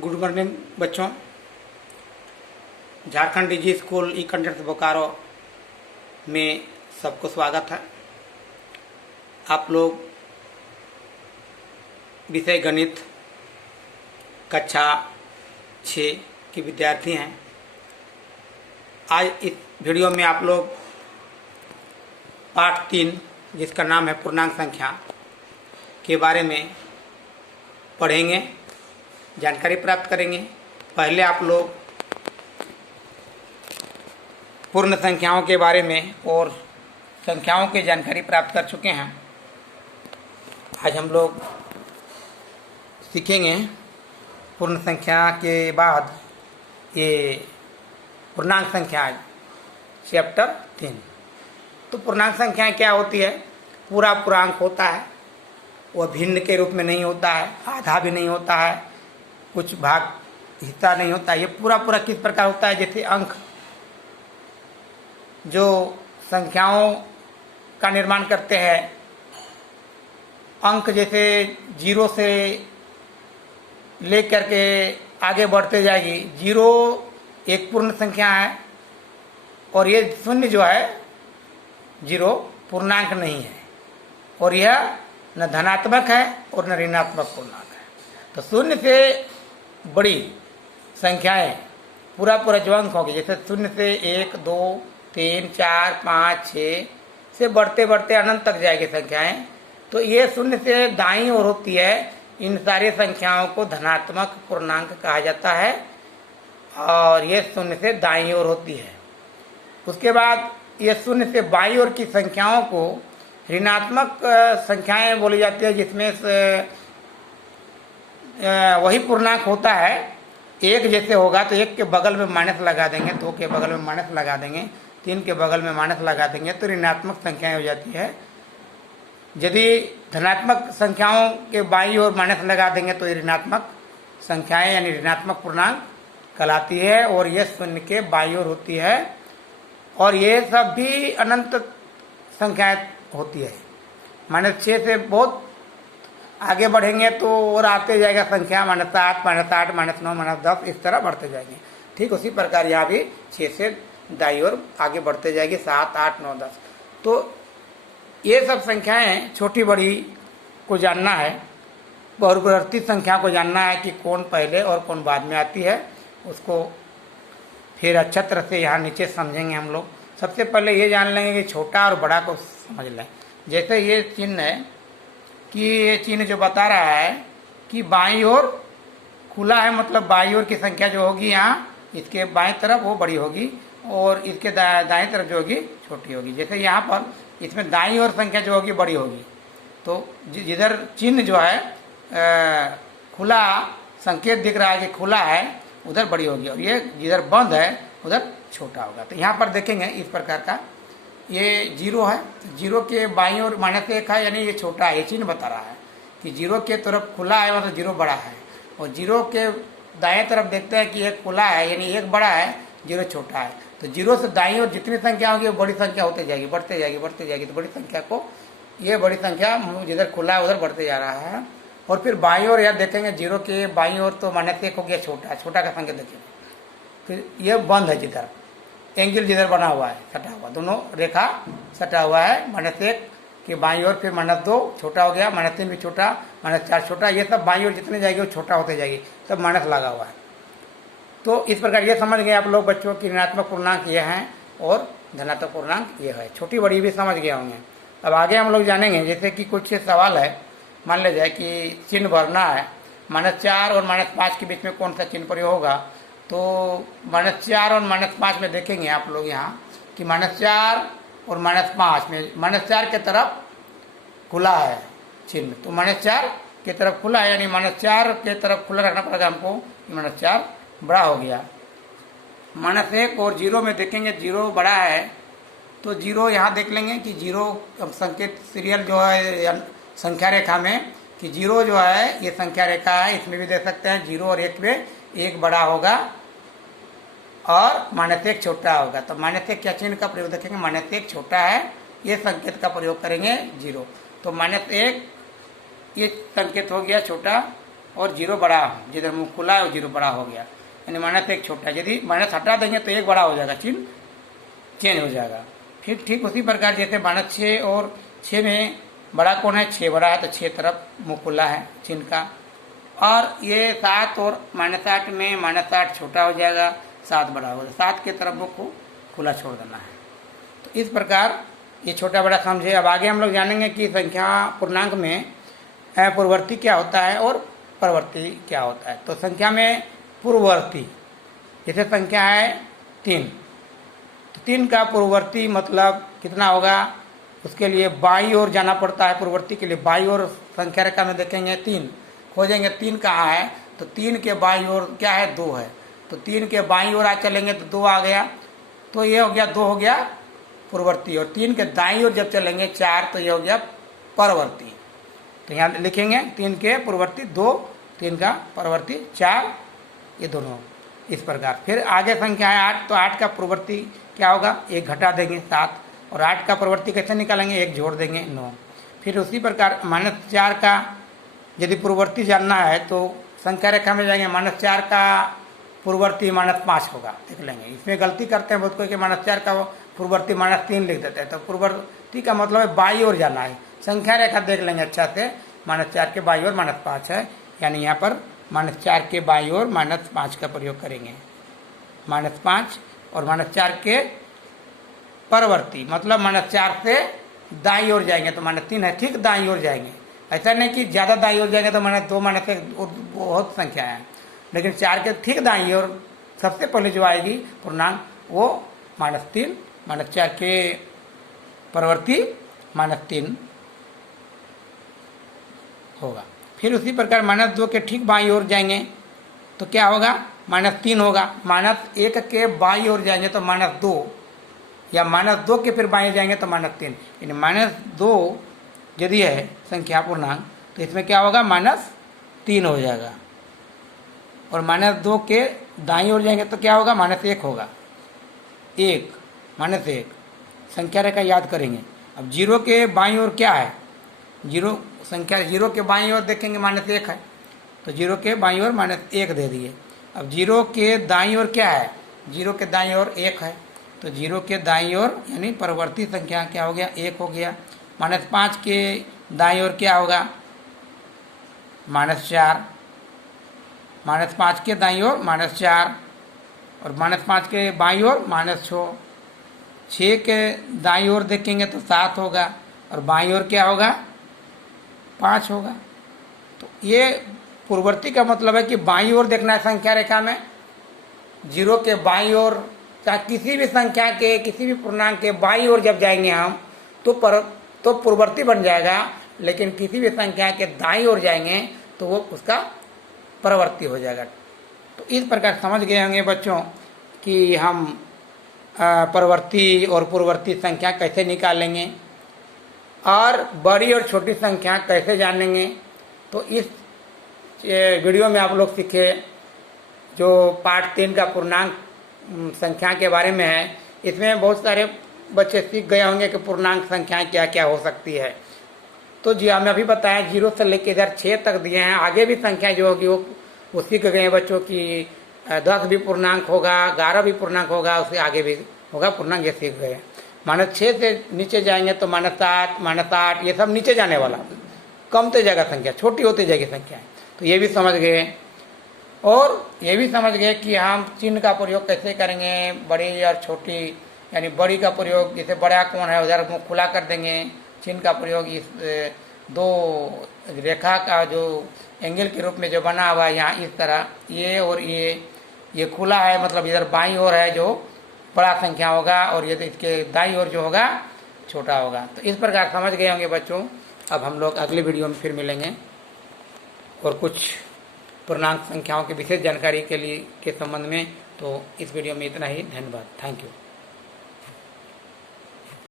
Good morning बच्चों। झारखंड डिजी school ई content Bokaro में सबको स्वागत है। आप लोग विषय गणित कक्षा 6 के विद्यार्थी हैं। आज इस वीडियो में आप लोग पाठ 3 जिसका नाम है पूर्णांक संख्या के बारे में पढ़ेंगे, जानकारी प्राप्त करेंगे। पहले आप लोग पूर्ण संख्याओं के बारे में और संख्याओं की जानकारी प्राप्त कर चुके हैं। आज हम लोग सीखेंगे पूर्ण संख्या के बाद ये पूर्णांक संख्या चैप्टर 3। तो पूर्णांक संख्या क्या होती है? पूरा पूर्णांक होता है, वह भिन्न के रूप में नहीं होता है, आधा भी नहीं होता है, कुछ भाग हिस्सा नहीं होता है। ये पूरा पूरा किस प्रकार होता है? जैसे अंक जो संख्याओं का निर्माण करते हैं, अंक जैसे 0 से लेकर के आगे बढ़ते जाएगी। 0 एक पूर्ण संख्या है और ये 0 जो है 0 पूर्णांक नहीं है, और यह न धनात्मक है और न ऋणात्मक पूर्णांक है। तो 0 से बड़ी संख्याएं पूरा पूरा जो अंक होगी, जैसे 0 से 1 2 3 4 5 6 से बढ़ते बढ़ते अनंत तक जाएगी संख्याएं। तो ये 0 से दाईं ओर होती है। इन सारी संख्याओं को धनात्मक पूर्णांक कहा जाता है और ये 0 से दाईं ओर होती है। उसके बाद ये 0 से बाईं ओर की संख्याओं को ऋणात्मक संख्याएं बोली जाती है, जिसमें वही पूर्णांक होता है। 1 जैसे होगा तो 1 के बगल में माइनस लगा देंगे, 2 के बगल में माइनस लगा देंगे, 3 के बगल में माइनस लगा देंगे, तो ऋणात्मक संख्याएं हो जाती है। यदि धनात्मक संख्याओं के बाईं ओर माइनस लगा देंगे तो ये ऋणात्मक संख्याएं यानी ऋणात्मक पूर्णांक कहलाती है, और ये 0 के बाईं ओर होती है। और ये सब भी अनंत संख्याएं होती है। -6 से बहुत आगे बढ़ेंगे तो और आते जाएगा संख्या -7 -8 -9 -10 इस तरह बढ़ते जाएंगे। ठीक उसी प्रकार यहाँ भी 6 से दाईं ओर आगे बढ़ते जाएगी, 7 8 9 10। तो ये सब संख्याएं छोटी बड़ी को जानना है, बहुपरिवर्तित संख्या को जानना है कि कौन पहले और कौन बाद में आती है। उसको फिर अच्छा तरह से यहाँ नीचे समझेंगे हम लोग। सबसे पहले ये जान लेंगे कि छोटा और बड़ा को समझ लें। जैसे ये चिन्ह है कि ये चिन्ह जो बता रहा है कि बाईं ओर खुला है, मतलब बाईं ओर की संख्या जो होगी यहाँ इसके बाईं तरफ वो बड़ी होगी और इसके दाएं तरफ जो होगी छोटी होगी। जैसे यहाँ पर इसमें दाईं ओर संख्या जो होगी बड़ी होगी, तो जिधर चिन्ह जो है खुला संकेत दिख रहा है कि खुला है उधर बड़ी होगी, और ये जिधर बंद है उधर छोटा होगा। तो यहाँ पर देखेंगे इस प्रकार का ये 0 है, 0 के बाईं ओर -1 है, यानी ये छोटा है। ये चिन्ह बता रहा है कि 0 के तरफ खुला है मतलब 0 बड़ा है, और 0 के दाएं तरफ देखते हैं कि 1 खुला है यानी 1 बड़ा है, 0 छोटा है। तो 0 से दाईं ओर जितनी संख्या होगी वो बड़ी संख्या होती जाएगी, बढ़ते जाएगी बढ़ते जाएगी। तो बड़ी संख्या को ये बड़ी संख्या जिधर खुला है उधर बढ़ते जा रहा है। और फिर बाईं ओर यार देखेंगे 0 के बाईं ओर तो -1 हो गया, छोटा छोटा का संख्या देखिए। फिर ये बंद है, जिधर एंगल जिधर बना हुआ है सटा हुआ, दोनों रेखा सटा हुआ है। -1 के बाईं ओर फिर -2 छोटा हो गया, -3 भी छोटा, -4 छोटा, ये सब बाईं ओर जितने जाएगी वो छोटा होते जाएगी, सब माइनस लगा हुआ है। तो इस प्रकार ये समझ गए आप लोग बच्चों की ऋणात्मक पूर्णांक ये हैं और धनात्मक पूर्णांक ये है। छोटी बड़ी भी समझ गए होंगे। अब आगे हम लोग जानेंगे, जैसे कि कुछ सवाल है, मान लिया जाए कि चिन्ह भरना है, -4 और -5 के बीच में कौन सा चिन्ह प्रयोग होगा। तो -4 और -5 में देखेंगे आप लोग यहाँ कि -4 और -5 में -4 के तरफ खुला है चिन्ह, तो -4 के तरफ खुला है यानी -4 के तरफ खुला रखना पड़ेगा हमको। -4 बड़ा हो गया। -1 और 0 में देखेंगे 0 बड़ा है, तो 0 यहाँ देख लेंगे कि 0 संकेत सीरियल जो है संख्या रेखा में कि 0 जो है ये संख्या रेखा है, इसमें भी देख सकते हैं 0 और 1 में 1 बड़ा होगा और -1 छोटा होगा। तो -1 क्या चिन्ह का प्रयोग देखेंगे, -1 छोटा है, ये संकेत का प्रयोग करेंगे 0। तो -1 ये संकेत हो गया छोटा, और जीरो बड़ा, जिधर मुंह खुला है वो जीरो बड़ा हो गया, यानी -1 छोटा है। यदि माइनस हटा देंगे तो 1 बड़ा हो जाएगा, चिन्ह चेंज हो जाएगा। फिर ठीक उसी प्रकार जैसे -6 और 6 में बड़ा कौन है, 6 बड़ा है, तो 6 तरफ मुंह खुला है चिन्ह का। और ये 7 और -8 में -8 छोटा हो जाएगा, 7 बड़ा होगा, 7 के तरफ मुंह को खुला छोड़ देना है। तो इस प्रकार ये छोटा बड़ा समझे। अब आगे हम लोग जानेंगे कि संख्या पूर्णांक में पूर्ववर्ती क्या होता है और परवर्ती क्या होता है। तो संख्या में पूर्ववर्ती, जैसे संख्या है 3, तो 3 का पूर्ववर्ती मतलब कितना होगा, उसके लिए बाईं ओर जाना पड़ता है। पूर्ववर्ती के लिए बाईं ओर संख्या रेखा में देखेंगे 3, खोजेंगे 3 कहाँ है, तो 3 के बाईं ओर क्या है, 2 है, तो 3 के बाईं ओर चलेंगे तो 2 आ गया, तो ये हो गया 2 हो गया पूर्ववर्ती। और 3 के दाईं ओर जब चलेंगे 4, तो ये हो गया परवर्ती। तो यहाँ लिखेंगे 3 के पूर्ववर्ती 2, 3 का परवर्ती 4, ये दोनों इस प्रकार। फिर आगे संख्या है 8, तो 8 का पूर्ववर्ती क्या होगा, 1 घटा देंगे 7, और 8 का पूर्ववर्ती कैसे निकालेंगे, 1 जोड़ देंगे 9। फिर उसी प्रकार -4 का यदि पूर्ववर्ती जानना है तो संख्या रेखा में जाएंगे, -4 का पूर्ववर्ती -5 होगा, देख लेंगे। इसमें गलती करते हैं बहुत कोई कि -4 का पूर्ववर्ती -3 लिख देते हैं, तो पूर्ववर्ती का मतलब है बाईं ओर जाना है। संख्या रेखा देख लेंगे अच्छा से, -4 के बाईं ओर -5 है, यानी यहाँ पर -4 के बाईं ओर -5 का प्रयोग करेंगे, -5 और -4 के परवर्ती मतलब -4 से दाईं ओर जाएंगे तो -3 है, ठीक दाईं ओर जाएंगे। ऐसा नहीं कि ज़्यादा दाईं ओर जाएंगे तो -2 -1 बहुत संख्या है, लेकिन 4 के ठीक दाईं ओर सबसे पहले जो आएगी पूर्णांक वो -3, -4 के परवर्ती -3 होगा। फिर उसी प्रकार -2 के ठीक बाईं ओर जाएंगे तो क्या होगा, -3 होगा। -1 के बाईं ओर जाएंगे तो -2, या -2 के फिर बाएं जाएंगे तो -3, यानी -2 यदि है संख्या पूर्णांक तो इसमें क्या होगा, -3 हो जाएगा। और -2 के दाईं ओर जाएंगे तो क्या होगा, -1 होगा, 1 -1 संख्या रेखा याद करेंगे। अब 0 के बाईं ओर क्या है, 0 संख्या 0 के बाईं ओर देखेंगे -1 है, तो 0 के बाईं ओर -1 दे दिए। अब 0 के दाईं ओर क्या है, 0 के दाईं ओर 1 है, तो 0 के दाईं ओर यानी परवर्ती संख्या क्या हो गया, 1 हो गया। -5 के दाईं ओर क्या होगा, -4, -5 के दाईं ओर -4 और -5 के बाईं ओर -6, 6 के दाईं ओर देखेंगे तो 7 होगा और बाईं ओर क्या होगा, 5 होगा। तो ये पूर्ववर्ती का मतलब है कि बाईं ओर देखना है संख्या रेखा में। 0 के बाईं ओर का किसी भी संख्या के किसी भी पूर्णांक के बाईं ओर जब जाएंगे हम तो पूर्ववर्ती बन जाएगा, लेकिन किसी भी संख्या के दाईं ओर जाएंगे तो वो उसका परवर्ती हो जाएगा। तो इस प्रकार समझ गए होंगे बच्चों कि हम परवर्ती और पूर्ववर्ती संख्या कैसे निकालेंगे और बड़ी और छोटी संख्या कैसे जानेंगे। तो इस वीडियो में आप लोग सीखे जो पार्ट 3 का पूर्णांक संख्या के बारे में है। इसमें बहुत सारे बच्चे सीख गए होंगे कि पूर्णांक संख्याएं क्या क्या हो सकती है। तो जी हमें अभी बताया 0 से लेकर इधर 6 तक दिए हैं, आगे भी संख्या जो होगी वो सीख गए हैं बच्चों की। 10 भी पूर्णांक होगा, 11 भी पूर्णांक होगा, उससे आगे भी होगा पूर्णांक, ये सीख गए। -6 से नीचे जाएंगे तो -7, -8 ये सब नीचे जाने वाला, कमते जाएगा संख्या, छोटी होती जाएगी संख्या। तो ये भी समझ गए और ये भी समझ गए कि हम चिन्ह का प्रयोग कैसे करेंगे, बड़ी और छोटी। यानी बड़ी का प्रयोग, जैसे बड़ा कौन है उधर मुँह खुला कर देंगे। चिन्ह का प्रयोग इस 2 रेखा का जो एंगल के रूप में जो बना हुआ है यहाँ इस तरह, ये और ये खुला है, मतलब इधर बाईं ओर है जो बड़ा संख्या होगा और यदि इसके दाईं ओर जो होगा छोटा होगा। तो इस प्रकार समझ गए होंगे बच्चों। अब हम लोग अगली वीडियो में फिर मिलेंगे और कुछ पूर्णांक संख्याओं की विशेष जानकारी के संबंध में। तो इस वीडियो में इतना ही, धन्यवाद, थैंक यू।